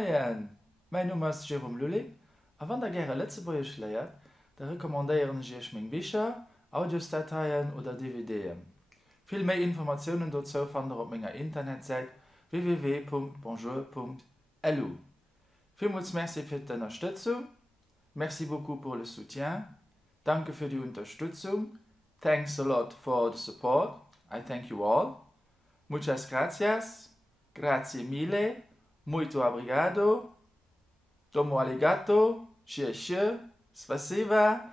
Moin, mein Name ist Jerome Lully. Wenn ihr gerne Letzteburgisch lernt, dann rekommandiere ich euch meine Bücher, Audiodateien oder DVDs. Viel mehr Informationen dazu findet ihr auf meiner Internetseite www.bonjour.lu. Vielmals merci für die Unterstützung. Merci beaucoup pour le soutien. Danke für die Unterstützung. Thanks a lot for the support. I thank you all. Muchas gracias. Grazie mille. Muito obrigado. Domo arigato. Shie shie. Spasiba.